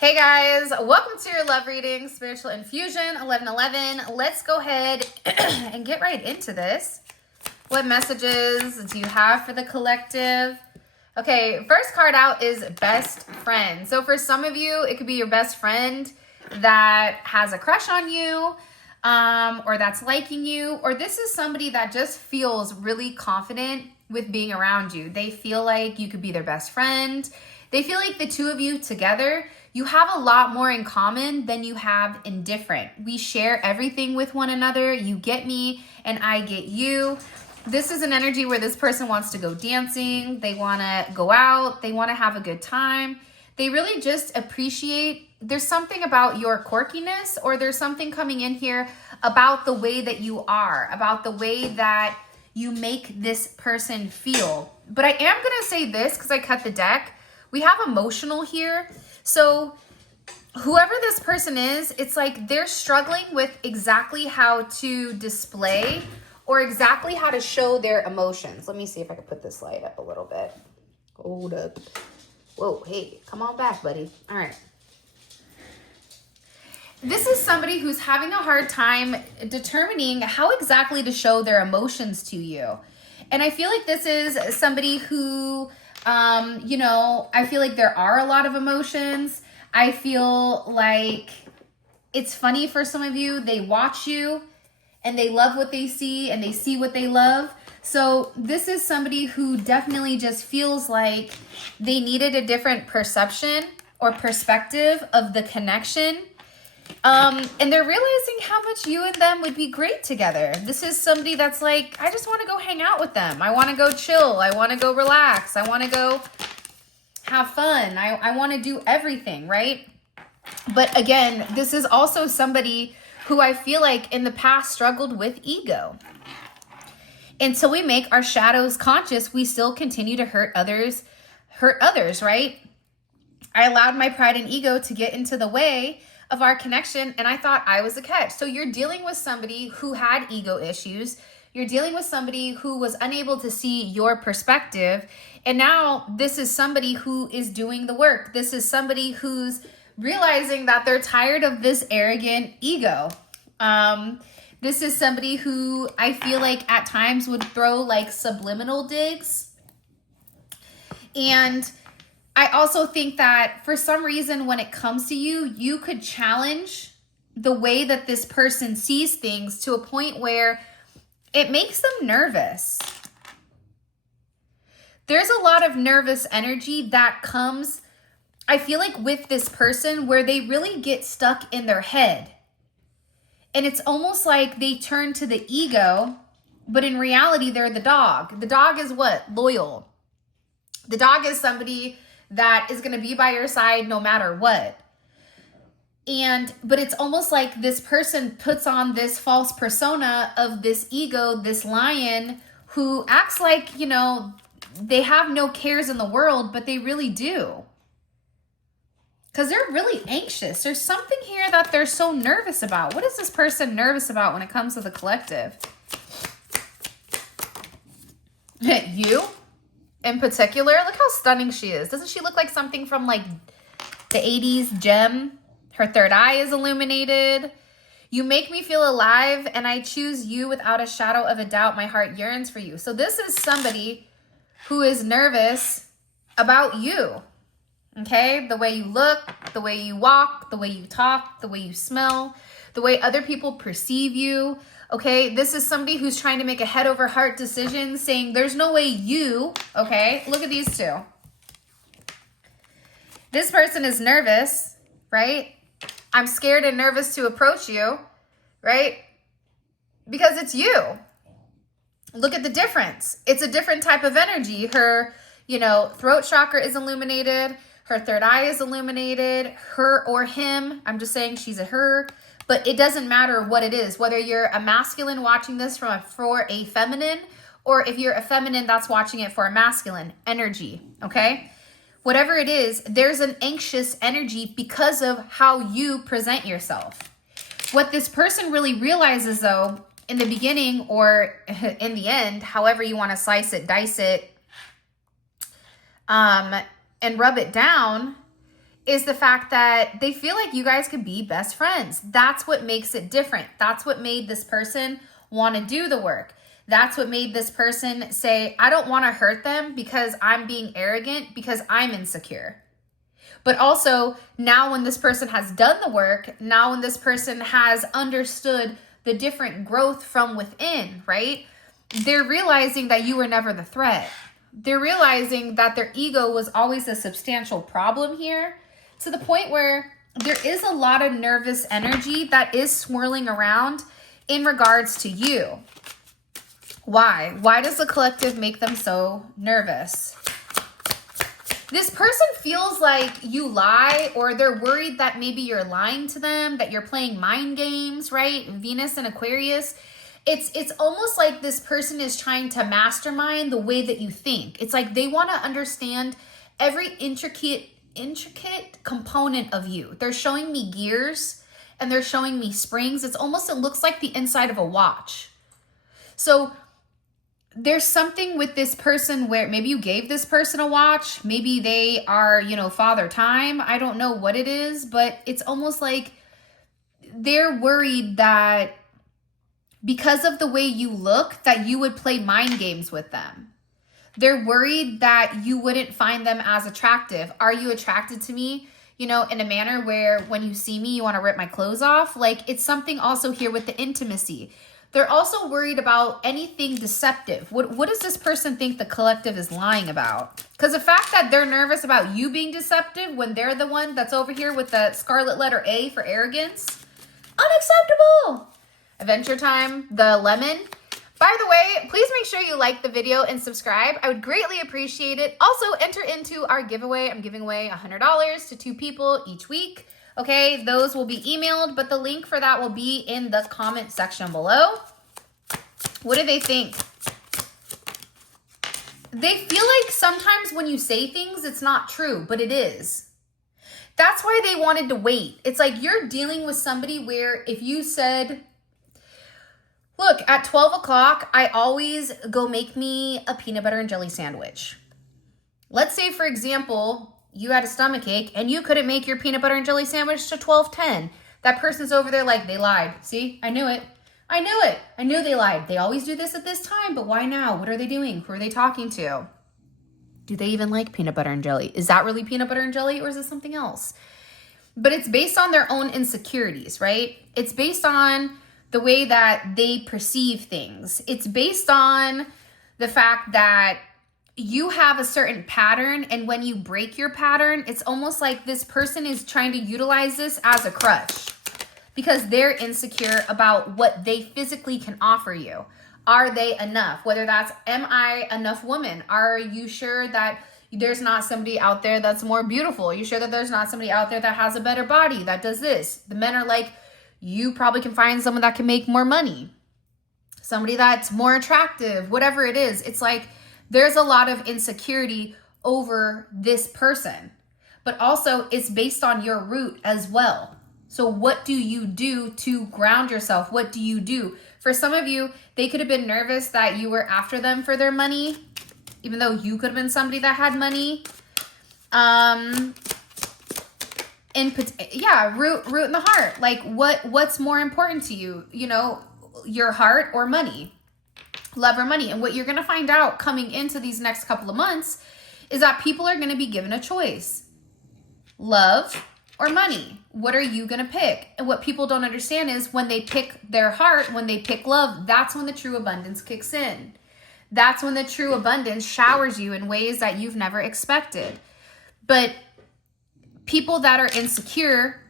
Hey guys, welcome to your love reading, Spiritual Infusion 1111. Let's go ahead and get right into this. What messages do you have for the collective? Okay, first card out is best friend. So for some of you, it could be your best friend that has a crush on you, or that's liking you, or this is somebody that just feels really confident with being around you. They feel like you could be their best friend. They feel like the two of you together, you have a lot more in common than you have in different. We share everything with one another. You get me and I get you. This is an energy where this person wants to go dancing. They want to go out. They want to have a good time. They really just appreciate, there's something about your quirkiness, or there's something coming in here about the way that you are, about the way that you make this person feel. But I am going to say this because I cut the deck. We have emotional here. So whoever this person is, it's like they're struggling with exactly how to display or exactly how to show their emotions. Let me see if I can put this light up a little bit. Hold up. Whoa, hey, come on back, buddy. All right. This is somebody who's having a hard time determining how exactly to show their emotions to you. And I feel like this is somebody who... I feel like there are a lot of emotions. I feel like it's funny for some of you. They watch you and they love what they see and they see what they love. So this is somebody who definitely just feels like they needed a different perception or perspective of the connection. And they're realizing how much you and them would be great together. This is somebody that's like, I just want to go hang out with them. I want to go chill. I want to go relax. I want to go have fun. I want to do everything, right? But again, this is also somebody who I feel like in the past struggled with ego. Until we make our shadows conscious, we still continue to hurt others, right? I allowed my pride and ego to get into the way of our connection, and I thought I was a catch. So you're dealing with somebody who had ego issues. You're dealing with somebody who was unable to see your perspective. And now this is somebody who is doing the work. This is somebody who's realizing that they're tired of this arrogant ego. This is somebody who I feel like at times would throw like subliminal digs. And I also think that for some reason, when it comes to you, you could challenge the way that this person sees things to a point where it makes them nervous. There's a lot of nervous energy that comes, I feel like, with this person where they really get stuck in their head. And it's almost like they turn to the ego, but in reality, they're the dog. The dog is what? Loyal. The dog is somebody that is going to be by your side no matter what. But it's almost like this person puts on this false persona of this ego, this lion who acts like, they have no cares in the world, but they really do. Because they're really anxious. There's something here that they're so nervous about. What is this person nervous about when it comes to the collective? You? In particular, look how stunning she is. Doesn't she look like something from like the 80s gem? Her third eye is illuminated. You make me feel alive and I choose you without a shadow of a doubt. My heart yearns for you. So this is somebody who is nervous about you. Okay? The way you look, the way you walk, the way you talk, the way you smell, the way other people perceive you. Okay, this is somebody who's trying to make a head over heart decision, saying there's no way you, okay, look at these two. This person is nervous, right? I'm scared and nervous to approach you, right? Because it's you. Look at the difference. It's a different type of energy. Her, throat chakra is illuminated. Her third eye is illuminated. Her or him, I'm just saying she's a her. But it doesn't matter what it is, whether you're a masculine watching this for a feminine, or if you're a feminine that's watching it for a masculine energy, okay? Whatever it is, there's an anxious energy because of how you present yourself. What this person really realizes, though, in the beginning or in the end, however you want to slice it, dice it, and rub it down, is the fact that they feel like you guys could be best friends. That's what makes it different. That's what made this person want to do the work. That's what made this person say, I don't want to hurt them because I'm being arrogant, because I'm insecure. But also, now when this person has done the work, now when this person has understood the different growth from within, right? They're realizing that you were never the threat. They're realizing that their ego was always a substantial problem here, to the point where there is a lot of nervous energy that is swirling around in regards to you. Why? Why does the collective make them so nervous? This person feels like you lie, or they're worried that maybe you're lying to them, that you're playing mind games, right? Venus and Aquarius. It's almost like this person is trying to mastermind the way that you think. It's like they want to understand every intricate component of you. They're showing me gears and they're showing me springs. It looks like the inside of a watch. So there's something with this person where maybe you gave this person a watch. Maybe they are, father time. I don't know what it is, but it's almost like they're worried that because of the way you look, that you would play mind games with them. They're worried that you wouldn't find them as attractive. Are you attracted to me, in a manner where when you see me, you want to rip my clothes off? Like, it's something also here with the intimacy. They're also worried about anything deceptive. What does this person think the collective is lying about? Because the fact that they're nervous about you being deceptive when they're the one that's over here with the scarlet letter A for arrogance, unacceptable. Adventure time, the lemon. By the way, please make sure you like the video and subscribe. I would greatly appreciate it. Also, enter into our giveaway. I'm giving away $100 to 2 people each week. Okay, those will be emailed, but the link for that will be in the comment section below. What do they think? They feel like sometimes when you say things, it's not true, but it is. That's why they wanted to wait. It's like you're dealing with somebody where if you said, look, at 12 o'clock, I always go make me a peanut butter and jelly sandwich. Let's say, for example, you had a stomachache and you couldn't make your peanut butter and jelly sandwich to 12:10. That person's over there like, they lied. See, I knew it. I knew it. I knew they lied. They always do this at this time, but why now? What are they doing? Who are they talking to? Do they even like peanut butter and jelly? Is that really peanut butter and jelly, or is it something else? But it's based on their own insecurities, right? It's based on the way that they perceive things. It's based on the fact that you have a certain pattern, and when you break your pattern, it's almost like this person is trying to utilize this as a crutch because they're insecure about what they physically can offer you. Are they enough? Whether that's, am I enough woman? Are you sure that there's not somebody out there that's more beautiful? Are you sure that there's not somebody out there that has a better body, that does this? The men are like, you probably can find someone that can make more money, somebody that's more attractive, whatever it is. It's like there's a lot of insecurity over this person, but also it's based on your root as well. So what do you do to ground yourself? What do you do? For some of you, they could have been nervous that you were after them for their money, even though you could have been somebody that had money. Root in the heart. Like what's more important to you? Your heart or money? Love or money? And what you're going to find out coming into these next couple of months is that people are going to be given a choice. Love or money? What are you going to pick? And what people don't understand is when they pick their heart, when they pick love, that's when the true abundance kicks in. That's when the true abundance showers you in ways that you've never expected. But people that are insecure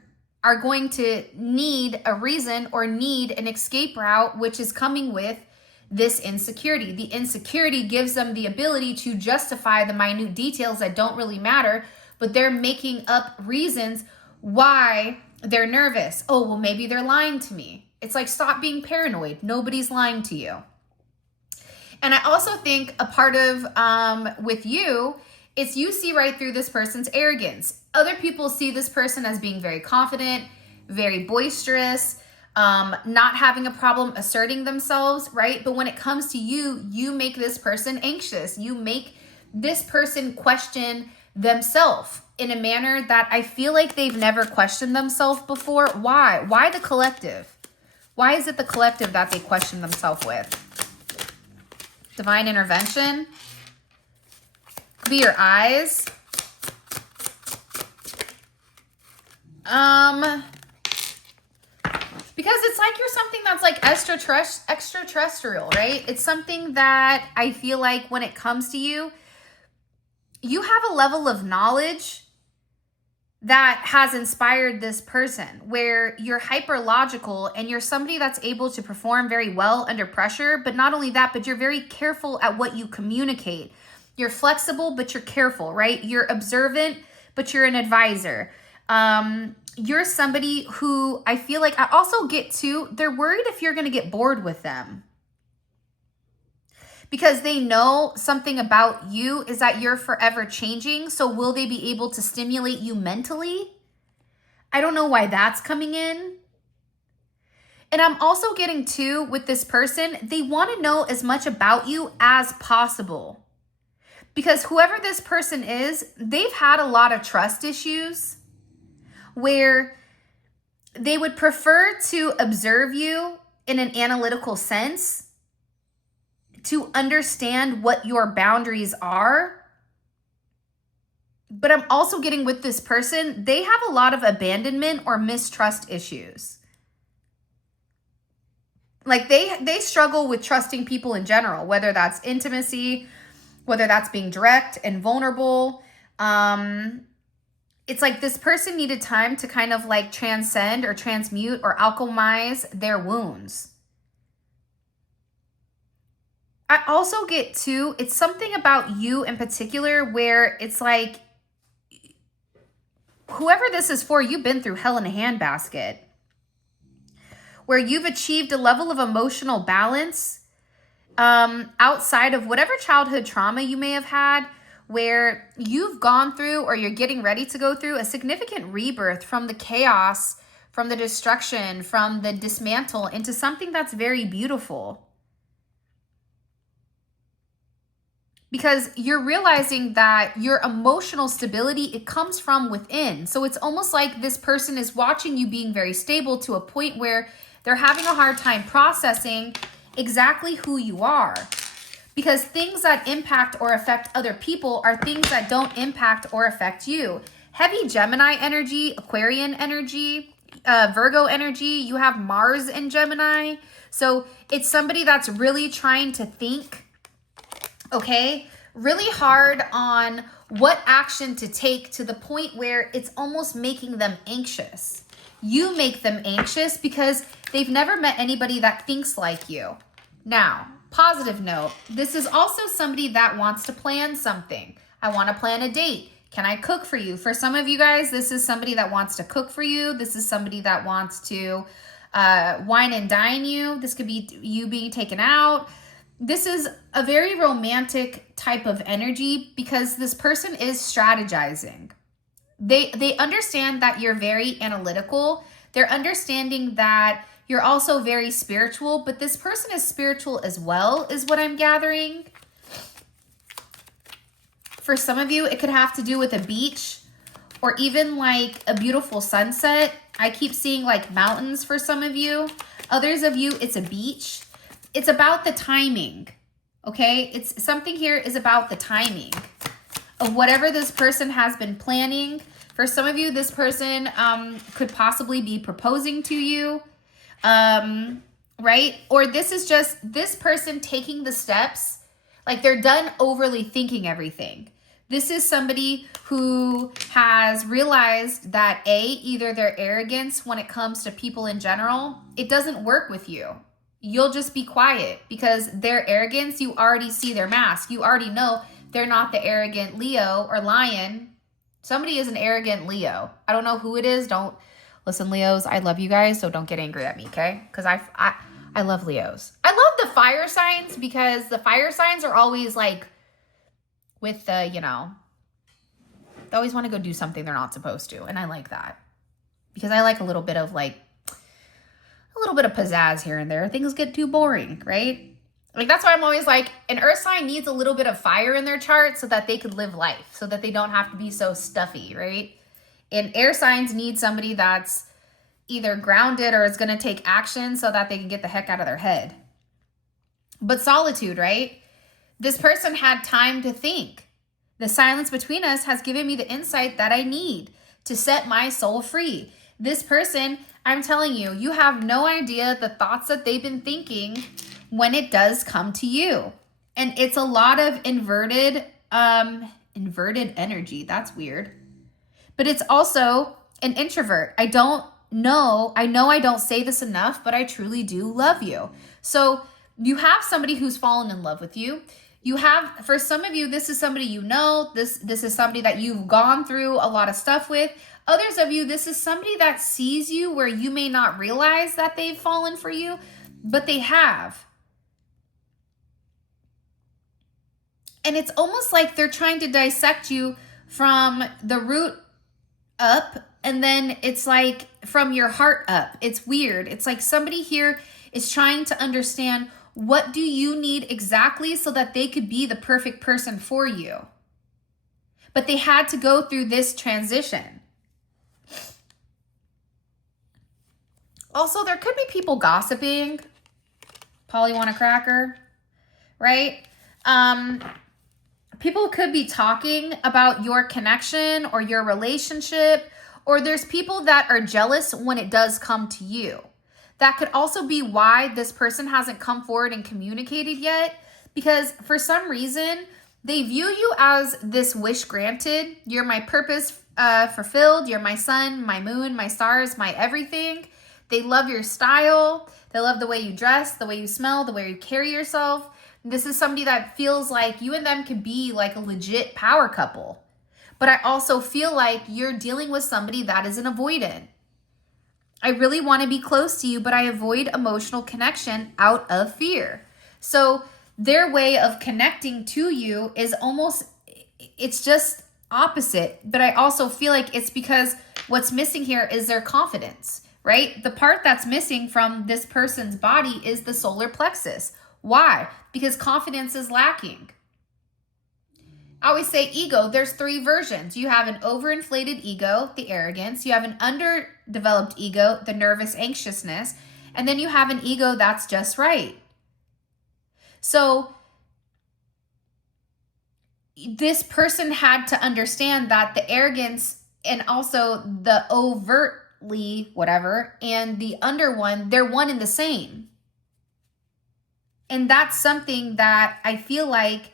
are going to need a reason or need an escape route, which is coming with this insecurity. The insecurity gives them the ability to justify the minute details that don't really matter, but they're making up reasons why they're nervous. Oh, well, maybe they're lying to me. It's like, stop being paranoid. Nobody's lying to you. And I also think a part of with you, it's you see right through this person's arrogance. Other people see this person as being very confident, very boisterous, not having a problem asserting themselves, right? But when it comes to you, you make this person anxious. You make this person question themselves in a manner that I feel like they've never questioned themselves before. Why? Why the collective? Why is it the collective that they question themselves with? Divine intervention. Could be your eyes. Because it's like you're something that's like extraterrestrial, right? It's something that I feel like when it comes to you, you have a level of knowledge that has inspired this person where you're hyper logical and you're somebody that's able to perform very well under pressure. But not only that, but you're very careful at what you communicate. You're flexible, but you're careful, right? You're observant, but you're an advisor. You're somebody who I feel like I also get to, they're worried if you're going to get bored with them. Because they know something about you is that you're forever changing. So will they be able to stimulate you mentally? I don't know why that's coming in. And I'm also getting to with this person, they want to know as much about you as possible. Because whoever this person is, they've had a lot of trust issues where they would prefer to observe you in an analytical sense, to understand what your boundaries are. But I'm also getting with this person, they have a lot of abandonment or mistrust issues. Like they struggle with trusting people in general, whether that's intimacy, whether that's being direct and vulnerable. It's like this person needed time to kind of like transcend or transmute or alchemize their wounds. I also get to, it's something about you in particular where it's like, whoever this is for, you've been through hell in a handbasket. Where you've achieved a level of emotional balance outside of whatever childhood trauma you may have had, where you've gone through or you're getting ready to go through a significant rebirth from the chaos, from the destruction, from the dismantle into something that's very beautiful. Because you're realizing that your emotional stability, it comes from within. So it's almost like this person is watching you being very stable to a point where they're having a hard time processing exactly who you are. Because things that impact or affect other people are things that don't impact or affect you. Heavy Gemini energy, Aquarian energy, Virgo energy, you have Mars in Gemini. So it's somebody that's really trying to think, okay, really hard on what action to take to the point where it's almost making them anxious. You make them anxious because they've never met anybody that thinks like you. Now, positive note, this is also somebody that wants to plan something. I want to plan a date. Can I cook for you? For some of you guys, this is somebody that wants to cook for you. This is somebody that wants to wine and dine you. This could be you being taken out. This is a very romantic type of energy because this person is strategizing. They understand that you're very analytical. They're understanding that you're also very spiritual, but this person is spiritual as well, is what I'm gathering. For some of you, it could have to do with a beach or even like a beautiful sunset. I keep seeing like mountains for some of you. Others of you, it's a beach. It's about the timing, okay? It's something here is about the timing of whatever this person has been planning. For some of you, this person could possibly be proposing to you, right? Or this is just this person taking the steps, like they're done overly thinking everything. This is somebody who has realized that either their arrogance when it comes to people in general, it doesn't work with you. You'll just be quiet because their arrogance, you already see their mask. You already know they're not the arrogant Leo or Lion. Somebody is an arrogant Leo. I don't know who it is. Don't listen, Leos. I love you guys, so don't get angry at me, okay? Because I love Leos. I love the fire signs because the fire signs are always like with the, you know, they always want to go do something they're not supposed to. And I like that because I like a little bit of like, a little bit of pizzazz here and there. Things get too boring, right? Like, that's why I'm always like, an earth sign needs a little bit of fire in their chart so that they could live life, so that they don't have to be so stuffy, right? And air signs need somebody that's either grounded or is going to take action so that they can get the heck out of their head. But solitude, right? This person had time to think. The silence between us has given me the insight that I need to set my soul free. This person, I'm telling you, you have no idea the thoughts that they've been thinking when it does come to you. And it's a lot of inverted energy. That's weird. But it's also an introvert. I know I don't say this enough, but I truly do love you. So you have somebody who's fallen in love with you. You have, for some of you, this is somebody you know. This is somebody that you've gone through a lot of stuff with. Others of you, this is somebody that sees you where you may not realize that they've fallen for you, but they have. And it's almost like they're trying to dissect you from the root up, and then it's like from your heart up. It's weird. It's like somebody here is trying to understand, what do you need exactly so that they could be the perfect person for you? But they had to go through this transition. Also, there could be people gossiping. Paul, you want a cracker? Right? People could be talking about your connection or your relationship, or there's people that are jealous when it does come to you. That could also be why this person hasn't come forward and communicated yet, because for some reason, they view you as this wish granted. You're my purpose fulfilled. You're my sun, my moon, my stars, my everything. They love your style. They love the way you dress, the way you smell, the way you carry yourself. This is somebody that feels like you and them could be like a legit power couple. But I also feel like you're dealing with somebody that is an avoidant. I really want to be close to you, but I avoid emotional connection out of fear. So their way of connecting to you is almost, it's just opposite. But I also feel like it's because what's missing here is their confidence, right? The part that's missing from this person's body is the solar plexus. Why? Because confidence is lacking. I always say ego, there's three versions. You have an overinflated ego, the arrogance. You have an underdeveloped ego, the nervous anxiousness. And then you have an ego that's just right. So this person had to understand that the arrogance and also the overtly whatever and the under one, they're one and the same. And that's something that I feel like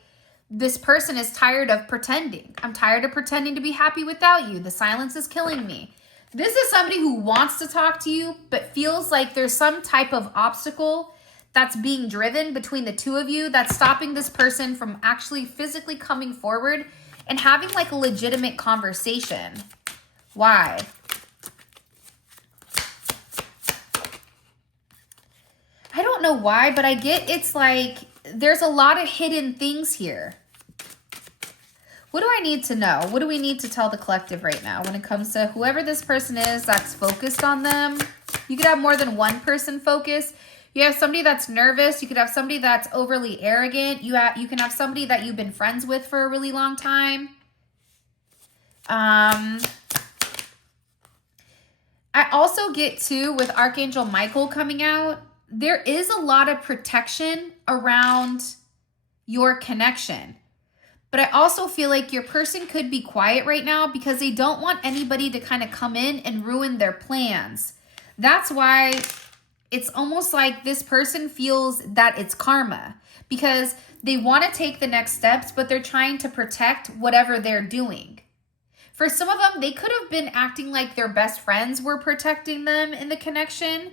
this person is tired of pretending. I'm tired of pretending to be happy without you. The silence is killing me. This is somebody who wants to talk to you, but feels like there's some type of obstacle that's being driven between the two of you that's stopping this person from actually physically coming forward and having like a legitimate conversation. Why? I don't know why, but I get it's like there's a lot of hidden things here. What do I need to know? What do we need to tell the collective right now when it comes to whoever this person is that's focused on them? You could have more than one person focused. You have somebody that's nervous. You could have somebody that's overly arrogant. You can have somebody that you've been friends with for a really long time. I also get too with Archangel Michael coming out. There is a lot of protection around your connection. But I also feel like your person could be quiet right now because they don't want anybody to kind of come in and ruin their plans. That's why it's almost like this person feels that it's karma because they want to take the next steps, but they're trying to protect whatever they're doing. For some of them, they could have been acting like their best friends were protecting them in the connection.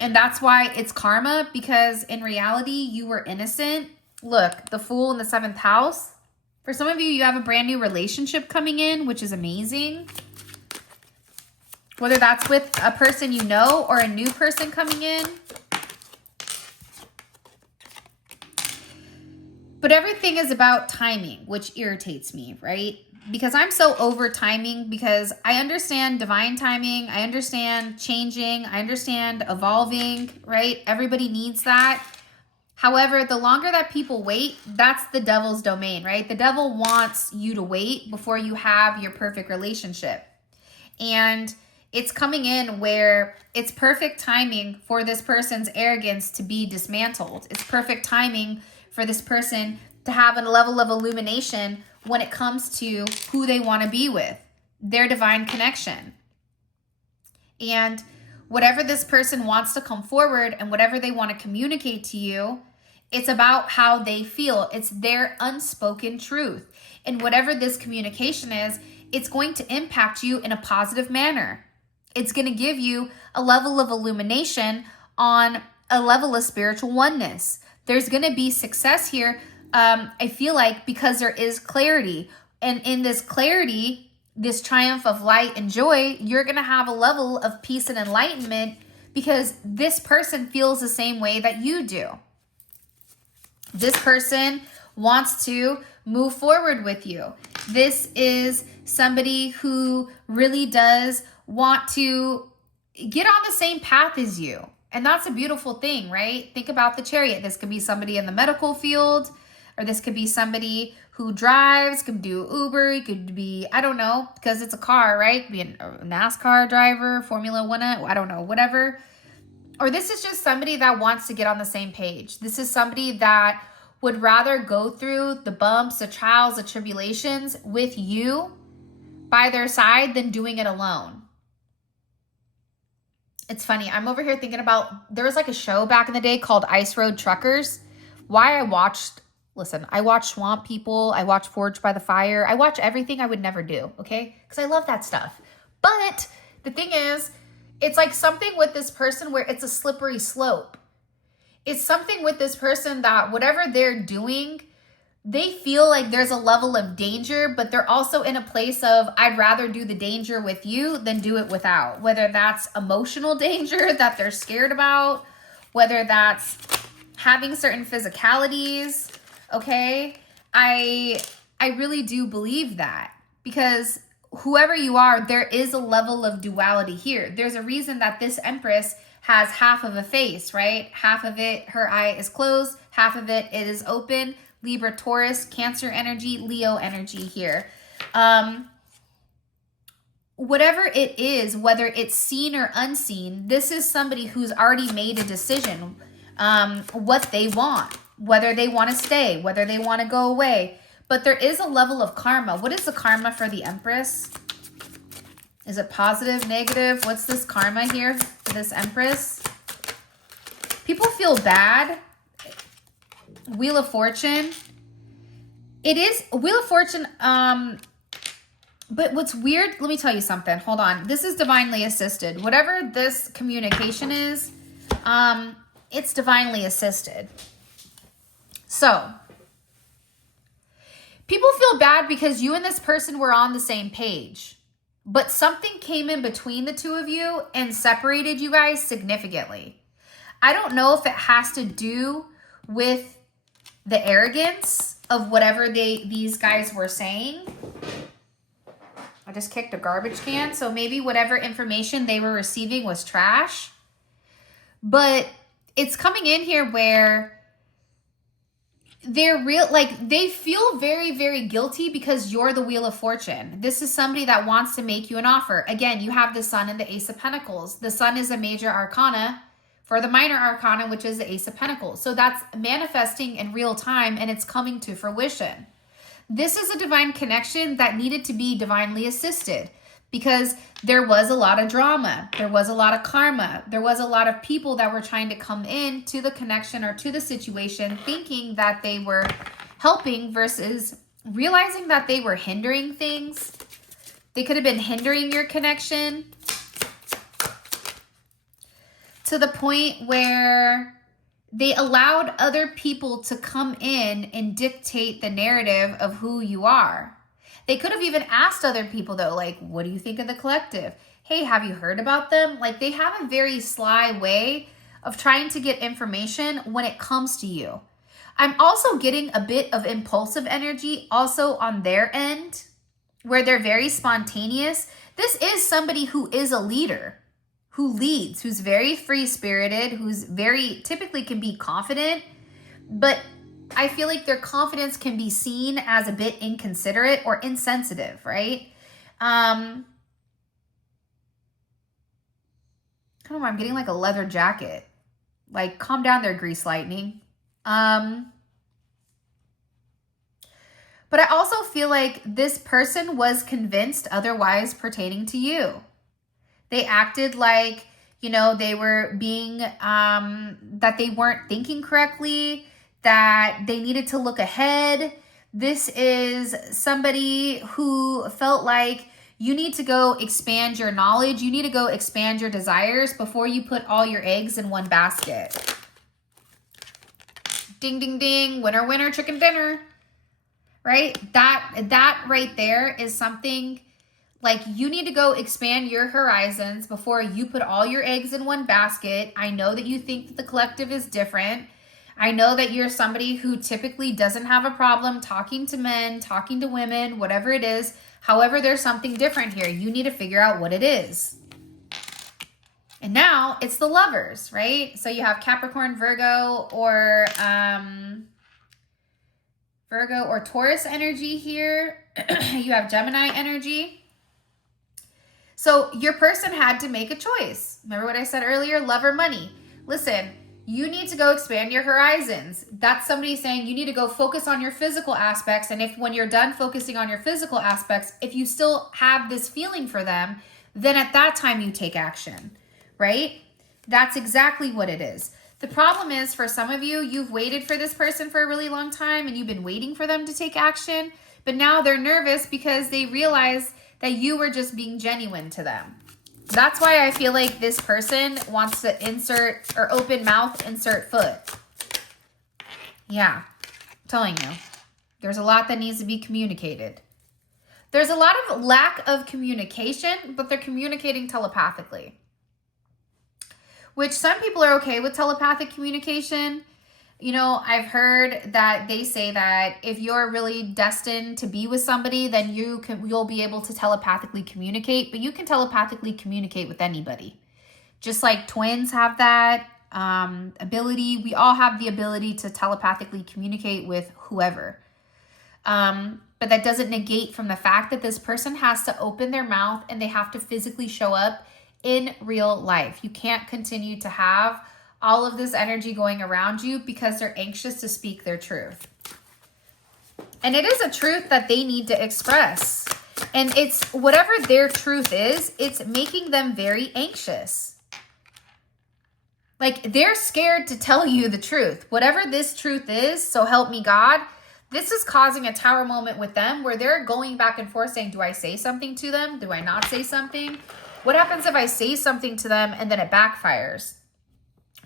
And that's why it's karma, because in reality, you were innocent. Look, the Fool in the 7th house. For some of you, you have a brand new relationship coming in, which is amazing. Whether that's with a person you know or a new person coming in. But everything is about timing, which irritates me, right? Because I'm so over timing, because I understand divine timing. I understand changing. I understand evolving, right? Everybody needs that. However, the longer that people wait, that's the devil's domain, right? The devil wants you to wait before you have your perfect relationship. And it's coming in where it's perfect timing for this person's arrogance to be dismantled. It's perfect timing for this person to have a level of illumination when it comes to who they want to be with, their divine connection. And whatever this person wants to come forward and whatever they want to communicate to you, it's about how they feel. It's their unspoken truth. And whatever this communication is, it's going to impact you in a positive manner. It's going to give you a level of illumination on a level of spiritual oneness. There's going to be success here, I feel like, because there is clarity. And in this clarity, this triumph of light and joy, you're going to have a level of peace and enlightenment because this person feels the same way that you do. This person wants to move forward with you. This is somebody who really does want to get on the same path as you. And that's a beautiful thing, right? Think about the Chariot. This could be somebody in the medical field, or this could be somebody who drives, could do Uber, it could be, I don't know, because it's a car, right? Could be a NASCAR driver, Formula One, I don't know, whatever. Or this is just somebody that wants to get on the same page. This is somebody that would rather go through the bumps, the trials, the tribulations with you by their side than doing it alone. It's funny. I'm over here thinking about, there was like a show back in the day called Ice Road Truckers. I watched Swamp People. I watch Forged by the Fire. I watch everything I would never do, okay? Because I love that stuff. But the thing is, it's like something with this person where it's a slippery slope. It's something with this person that whatever they're doing, they feel like there's a level of danger, but they're also in a place of, I'd rather do the danger with you than do it without. Whether that's emotional danger that they're scared about, whether that's having certain physicalities, okay? I really do believe that, because whoever you are, there is a level of duality here. There's a reason that this Empress has half of a face, right? Half of it, her eye is closed, half of it is open. Libra, Taurus, Cancer energy, Leo energy here. Whatever it is, whether it's seen or unseen, this is somebody who's already made a decision, what they want, whether they want to stay, whether they want to go away. But there is a level of karma. What is the karma for the Empress? Is it positive, negative? What's this karma here for this Empress? People feel bad. Wheel of Fortune. It is Wheel of Fortune. But what's weird, let me tell you something. Hold on. This is divinely assisted. Whatever this communication is, it's divinely assisted. So, people feel bad because you and this person were on the same page. But something came in between the two of you and separated you guys significantly. I don't know if it has to do with the arrogance of whatever these guys were saying. I just kicked a garbage can. So maybe whatever information they were receiving was trash. But it's coming in here where they're they feel very, very guilty because you're the Wheel of Fortune. This is somebody that wants to make you an offer. Again, you have the Sun and the Ace of Pentacles. The Sun is a major arcana for the minor arcana, which is the Ace of Pentacles. So that's manifesting in real time and it's coming to fruition. This is a divine connection that needed to be divinely assisted because there was a lot of drama. There was a lot of karma. There was a lot of people that were trying to come in to the connection or to the situation thinking that they were helping versus realizing that they were hindering things. They could have been hindering your connection to the point where they allowed other people to come in and dictate the narrative of who you are. They could have even asked other people though, like, what do you think of the collective? Hey, have you heard about them? Like, they have a very sly way of trying to get information when it comes to you. I'm also getting a bit of impulsive energy also on their end where they're very spontaneous. This is somebody who is a leader, who leads, who's very free-spirited, who's very typically can be confident, but I feel like their confidence can be seen as a bit inconsiderate or insensitive, right? I don't know, I'm getting like a leather jacket. Like, calm down there, Grease Lightning. But I also feel like this person was convinced otherwise pertaining to you. They acted like, you know, they were being, that they weren't thinking correctly, that they needed to look ahead. This is somebody who felt like you need to go expand your knowledge. You need to go expand your desires before you put all your eggs in one basket. Ding, ding, ding. Winner, winner, chicken dinner. Right? That right there is something like you need to go expand your horizons before you put all your eggs in one basket. I know that you think that the collective is different. I know that you're somebody who typically doesn't have a problem talking to men, talking to women, whatever it is. However, there's something different here. You need to figure out what it is. And now it's the Lovers, right? So you have Capricorn, Virgo, or Taurus energy here. You have Gemini energy. So your person had to make a choice. Remember what I said earlier? Love or money. Listen, you need to go expand your horizons. That's somebody saying you need to go focus on your physical aspects. And if when you're done focusing on your physical aspects, if you still have this feeling for them, then at that time you take action, right? That's exactly what it is. The problem is for some of you, you've waited for this person for a really long time and you've been waiting for them to take action. But now they're nervous because they realize that you were just being genuine to them. That's why I feel like this person wants to insert or open mouth, insert foot. Yeah, I'm telling you, there's a lot that needs to be communicated. There's a lot of lack of communication, but they're communicating telepathically. Which some people are okay with telepathic communication. You know, I've heard that they say that if you're really destined to be with somebody, then you'll be able to telepathically communicate, but you can telepathically communicate with anybody. Just like twins have that ability, we all have the ability to telepathically communicate with whoever. But that doesn't negate from the fact that this person has to open their mouth and they have to physically show up in real life. You can't continue to have all of this energy going around you because they're anxious to speak their truth. And it is a truth that they need to express. And it's whatever their truth is, it's making them very anxious. Like they're scared to tell you the truth. Whatever this truth is, so help me God, this is causing a tower moment with them where they're going back and forth saying, do I say something to them? Do I not say something? What happens if I say something to them and then it backfires?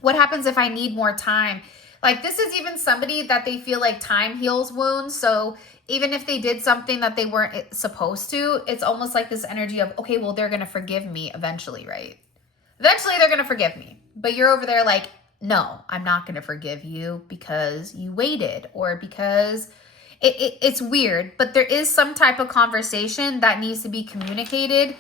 What happens if I need more time? Like this is even somebody that they feel like time heals wounds. So even if they did something that they weren't supposed to, it's almost like this energy of, okay, well, they're going to forgive me eventually, right? Eventually they're going to forgive me. But you're over there like, no, I'm not going to forgive you because you waited or because it's weird. But there is some type of conversation that needs to be communicated.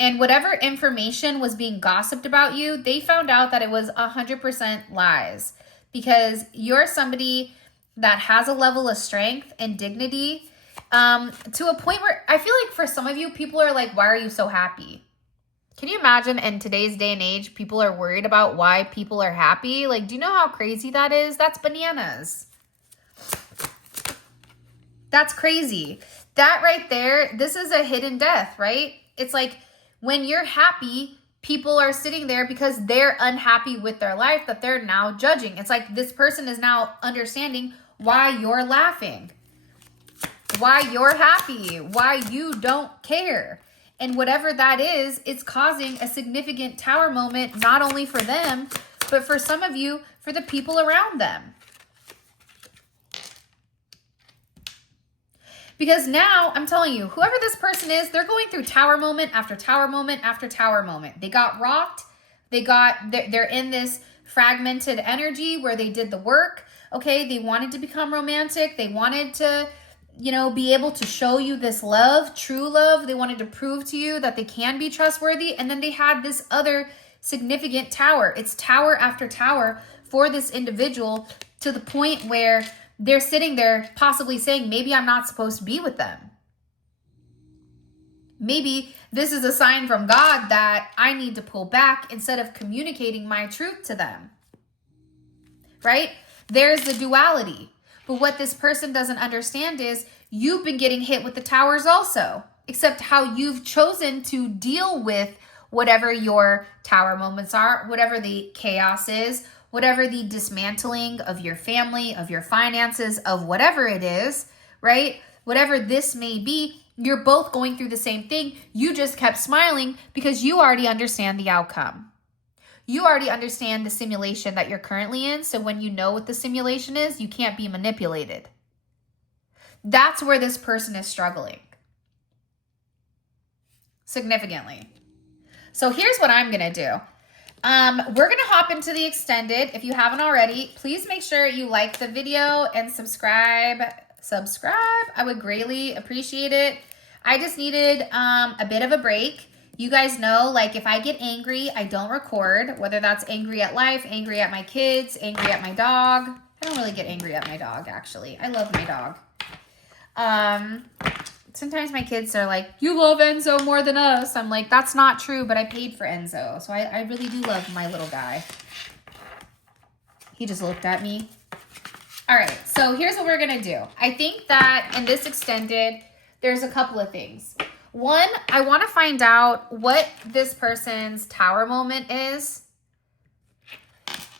And whatever information was being gossiped about you, they found out that it was 100% lies. Because you're somebody that has a level of strength and dignity to a point where I feel like for some of you, people are like, why are you so happy? Can you imagine in today's day and age, people are worried about why people are happy? Like, do you know how crazy that is? That's bananas. That's crazy. That right there, this is a hidden death, right? It's like, when you're happy, people are sitting there because they're unhappy with their life that they're now judging. It's like this person is now understanding why you're laughing, why you're happy, why you don't care. And whatever that is, it's causing a significant tower moment, not only for them, but for some of you, for the people around them. Because now, I'm telling you, whoever this person is, they're going through tower moment after tower moment after tower moment. They got rocked. They're in this fragmented energy where they did the work. Okay, they wanted to become romantic. They wanted to, you know, be able to show you this love, true love. They wanted to prove to you that they can be trustworthy. And then they had this other significant tower. It's tower after tower for this individual to the point where they're sitting there possibly saying, maybe I'm not supposed to be with them. Maybe this is a sign from God that I need to pull back instead of communicating my truth to them, right? There's the duality. But what this person doesn't understand is you've been getting hit with the towers also, except how you've chosen to deal with whatever your tower moments are, whatever the chaos is, whatever the dismantling of your family, of your finances, of whatever it is, right? Whatever this may be, you're both going through the same thing. You just kept smiling because you already understand the outcome. You already understand the simulation that you're currently in. So when you know what the simulation is, you can't be manipulated. That's where this person is struggling significantly. So here's what I'm going to do. We're going to hop into the extended. If you haven't already, please make sure you like the video and subscribe. I would greatly appreciate it. I just needed a bit of a break. You guys know, like, if I get angry, I don't record, whether that's angry at life, angry at my kids, angry at my dog. I don't really get angry at my dog, actually. I love my dog. Sometimes my kids are like, you love Enzo more than us. I'm like, that's not true, but I paid for Enzo. So I really do love my little guy. He just looked at me. All right, so here's what we're going to do. I think that in this extended, there's a couple of things. One, I want to find out what this person's tower moment is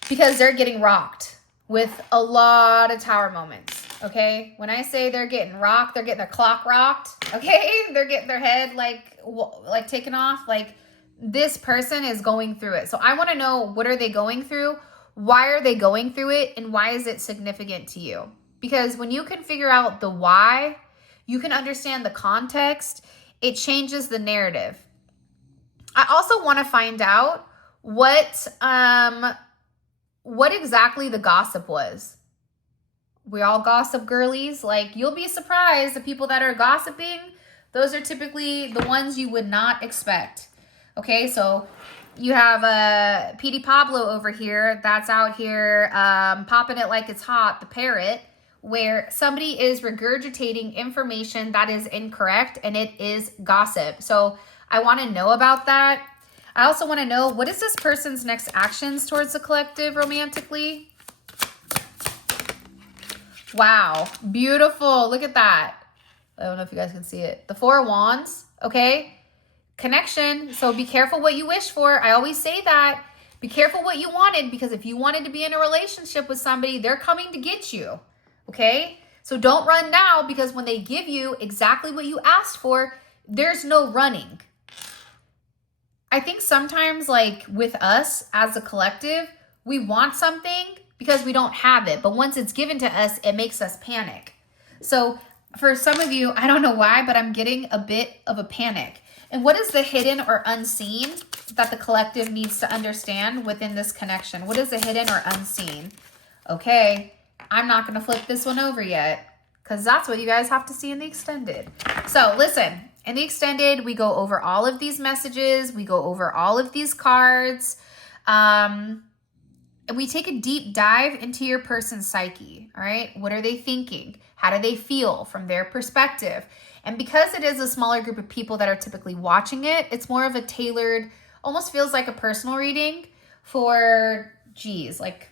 because they're getting rocked with a lot of tower moments, okay? When I say they're getting rocked, they're getting their clock rocked, okay? They're getting their head like taken off. Like, this person is going through it. So I want to know, what are they going through? Why are they going through it? And why is it significant to you? Because when you can figure out the why, you can understand the context. It changes the narrative. I also want to find out what exactly the gossip was. We all gossip girlies. Like, you'll be surprised, the people that are gossiping, those are typically the ones you would not expect. Okay, so you have Petey Pablo over here that's out here popping it like it's hot, the parrot, where somebody is regurgitating information that is incorrect and it is gossip. So I want to know about that. I also want to know, what is this person's next actions towards the collective romantically? Wow, beautiful. Look at that. I don't know if you guys can see it. The Four of Wands, okay? Connection. So be careful what you wish for. I always say that. Be careful what you wanted, because if you wanted to be in a relationship with somebody, they're coming to get you. Okay? So don't run now, because when they give you exactly what you asked for, there's no running. I think sometimes, like with us as a collective, we want something because we don't have it. But once it's given to us, it makes us panic. So for some of you, I don't know why, but I'm getting a bit of a panic. And what is the hidden or unseen that the collective needs to understand within this connection? What is the hidden or unseen? Okay, I'm not going to flip this one over yet, because that's what you guys have to see in the extended. So listen, in the extended, we go over all of these messages. We go over all of these cards. And we take a deep dive into your person's psyche, all right? What are they thinking? How do they feel from their perspective? And because it is a smaller group of people that are typically watching it, it's more of a tailored, almost feels like a personal reading for, like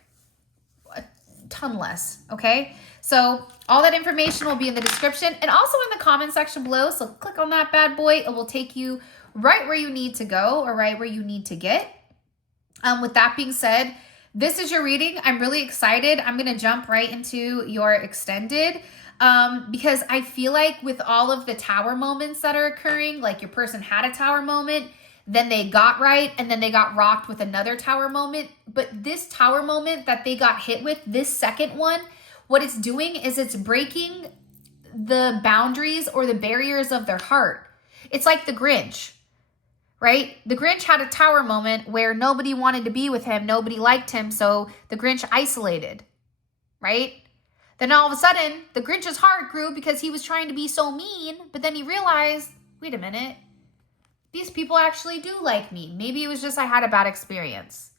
a ton less, okay? So all that information will be in the description and also in the comment section below. So click on that bad boy. It will take you right where you need to go, or right where you need to get. With that being said, this is your reading. I'm really excited. I'm going to jump right into your extended because I feel like with all of the tower moments that are occurring, like your person had a tower moment, then they got right, and then they got rocked with another tower moment. But this tower moment that they got hit with, this second one, what it's doing is it's breaking the boundaries or the barriers of their heart. It's like the Grinch. Right? The Grinch had a tower moment where nobody wanted to be with him. Nobody liked him. So the Grinch isolated, right? Then all of a sudden, the Grinch's heart grew because he was trying to be so mean. But then he realized, wait a minute, these people actually do like me. Maybe it was just I had a bad experience.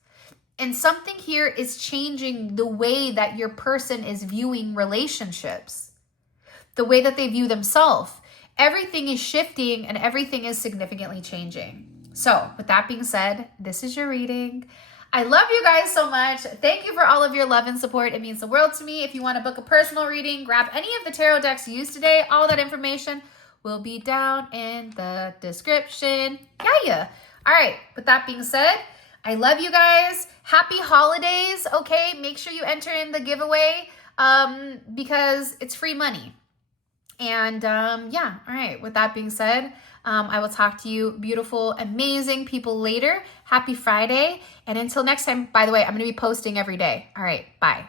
And something here is changing the way that your person is viewing relationships, the way that they view themselves. Everything is shifting and everything is significantly changing. So with that being said, this is your reading. I love you guys so much. Thank you for all of your love and support. It means the world to me. If you want to book a personal reading, grab any of the tarot decks used today. All that information will be down in the description. Yeah. All right. With that being said, I love you guys. Happy holidays. Okay. Make sure you enter in the giveaway because it's free money. And yeah, all right. With that being said, I will talk to you beautiful, amazing people later. Happy Friday. And until next time, by the way, I'm going to be posting every day. All right. Bye.